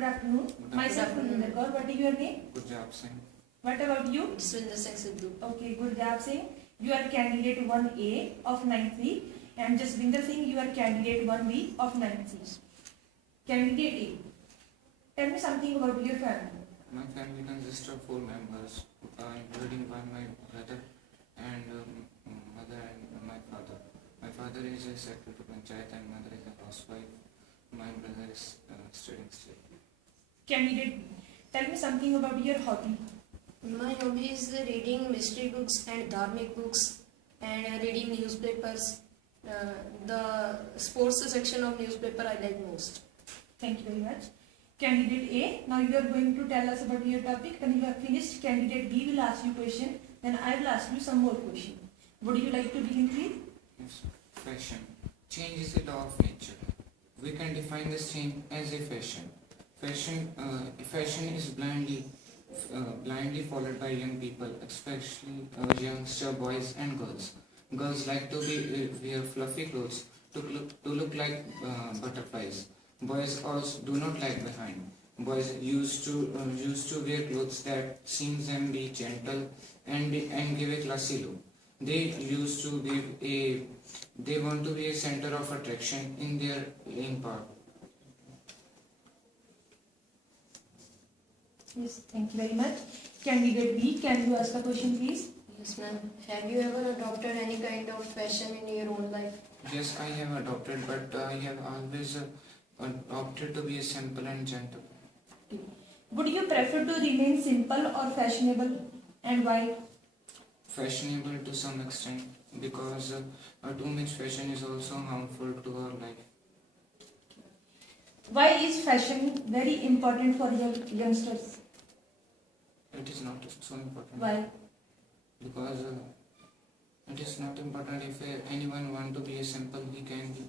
Good afternoon. Myself Kulwinder Kaur. What is your name? Gurjab Singh. What about you? Swinder Singh Sidhu. Okay, Gurjab Singh. You are candidate 1A of 9th week, and Jaswinder Singh, you are candidate 1B of 9th week. Candidate A. Tell me something about your family. My family consists of 4 members, including my brother and mother and my father. My father is a secretary to Panchayat and mother is a housewife. My brother is studying still. Candidate B. Tell me something about your hobby. My hobby is reading mystery books and dharmic books and reading newspapers. The sports section of newspaper I like most. Thank you very much. Candidate A. Now you are going to tell us about your topic. When you have finished, candidate B will ask you question. Then I will ask you some more question. Would you like to begin, please? Yes. Fashion. Change is the law of nature. We can define this change as a fashion. Fashion is blindly followed by young people, especially youngster boys and girls. Girls like to wear fluffy clothes to look like butterflies. Boys also do not lag behind. Boys used to wear clothes that seem them be gentle and give a classy look. They want to be a center of attraction in their in part. Yes, thank you very much. Candidate B, can you ask a question, please? Yes, ma'am. Have you ever adopted any kind of fashion in your own life? Yes, I have adopted, but I have always opted to be simple and gentle. Would you prefer to remain simple or fashionable, and why? Fashionable to some extent, because too much fashion is also harmful to our life. Why is fashion very important for youngsters? It is not so important. Why? Because it is not important. If anyone want to be a simple, he can be.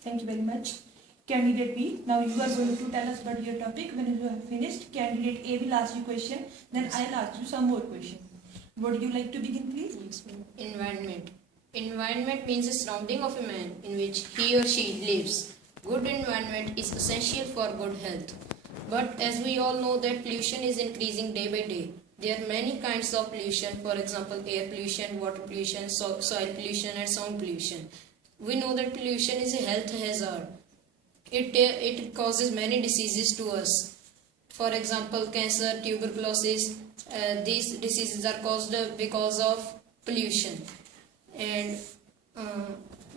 Thank you very much. Candidate B, now you are going to tell us about your topic. When you have finished, candidate A will ask you question, then I will ask you some more question. Would you like to begin, please? Yes, ma'am. Environment. Environment means the surrounding of a man in which he or she lives. Good environment is essential for good health. But as we all know that pollution is increasing day by day. There are many kinds of pollution, for example air pollution, water pollution, soil pollution and sound pollution. We know that pollution is a health hazard. It causes many diseases to us. For example, cancer, tuberculosis, these diseases are caused because of pollution. And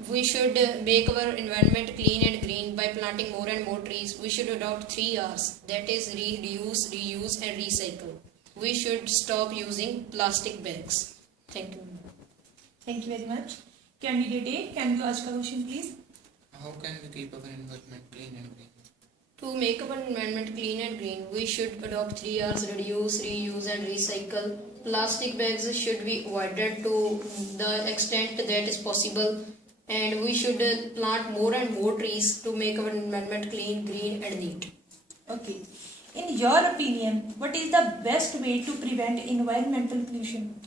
we should make our environment clean and green by planting more and more trees. We should adopt 3 R's, that is reduce, reuse and recycle. We should stop using plastic bags. Thank you. Thank you very much. Candidate A, can you ask a question, please? How can we keep our environment clean and green? To make our environment clean and green, we should adopt 3 R's, reduce, reuse and recycle. Plastic bags should be avoided to the extent that is possible. And we should plant more and more trees to make our environment clean, green and neat. Okay. In your opinion, what is the best way to prevent environmental pollution?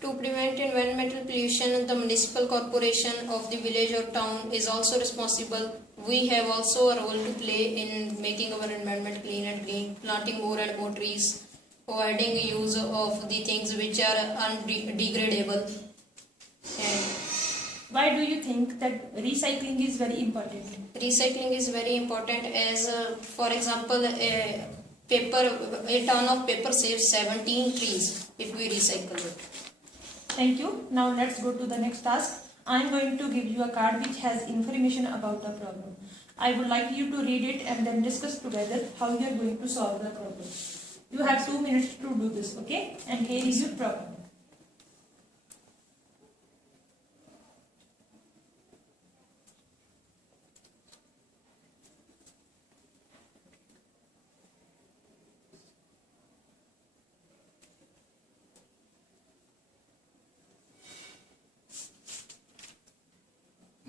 To prevent environmental pollution, the municipal corporation of the village or town is also responsible. We have also a role to play in making our environment clean and green, planting more and more trees, avoiding use of the things which are undegradable. And why do you think that recycling is very important? recycling is very important as, for example, a ton of paper saves 17 trees if we recycle it. Thank you. Now let's go to the next task. I am going to give you a card which has information about the problem. I would like you to read it and then discuss together how you are going to solve the problem. You have 2 minutes to do this, okay? And here is your problem.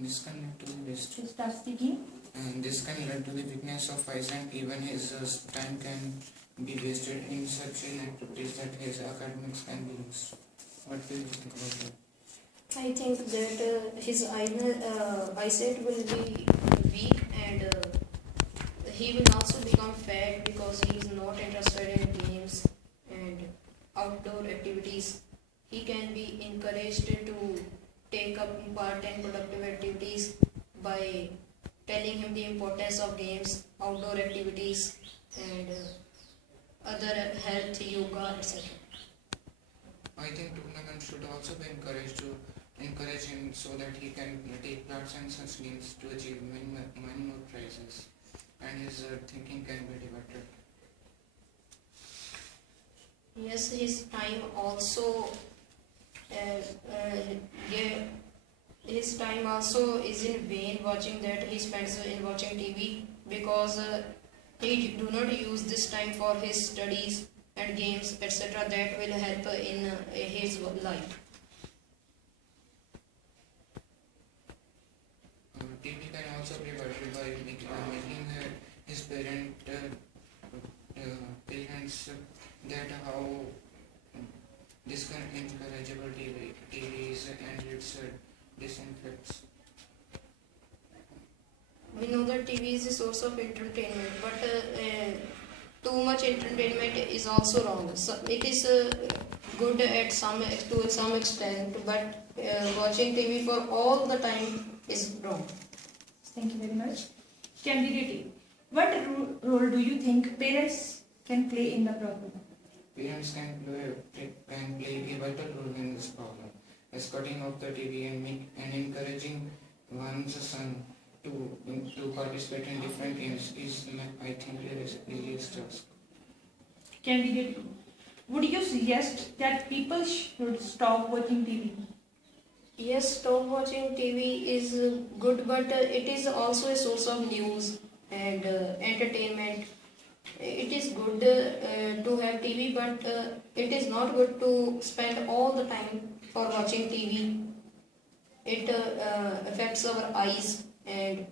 This can lead to the waste. So start speaking. And this can lead to the weakness of Isaac. Even his time can be wasted in such activities that his academics can be lost. What do you think about that? I think that his eyesight will be weak and he will also become fat because he is not interested in games and outdoor activities. He can be encouraged to take up part in productive activities by telling him the importance of games, outdoor activities, and other health, yoga, etc. I think tournaments should also be encouraged to encourage him so that he can take parts in such games to achieve many more prizes, and his thinking can be developed. Yes, his time also yeah, his time also is in vain watching that he spends in watching TV because he do not use this time for his studies and games etc. that will help in his life. TV can also be better by making his parents that how incorrigible TV is and its disinfects. We know that TV is a source of entertainment, but too much entertainment is also wrong. So it is good at some extent, but watching TV for all the time is wrong. Thank you very much. Candidate, what role do you think parents can play in the problem? Parents can play a vital role in this problem, as cutting off the TV and encouraging one's son to participate in different games is, I think, the easiest task. Candidate, would you suggest that people should stop watching TV? Yes, stop watching TV is good, but it is also a source of news and entertainment. It is good to have TV, but it is not good to spend all the time for watching TV. It affects our eyes and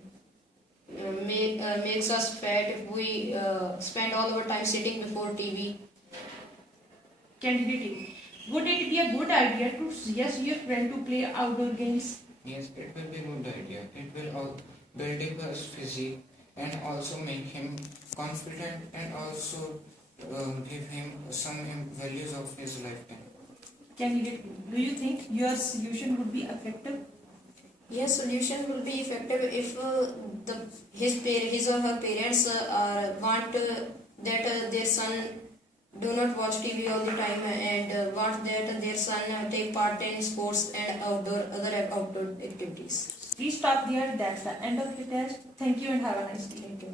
makes us fat if we spend all our time sitting before TV. Candidate, would it be a good idea to suggest your friend to play outdoor games? Yes, it will be a good idea. It will build his physique and also make him confident and also give him some values of his lifetime. Candidate, do you think your solution would be effective? Yes, solution will be effective if his or her parents want that their son do not watch TV all the time and want that their son take part in sports and other outdoor activities. Please stop there. That's the end of the test. Thank you and have a nice day. Thank you.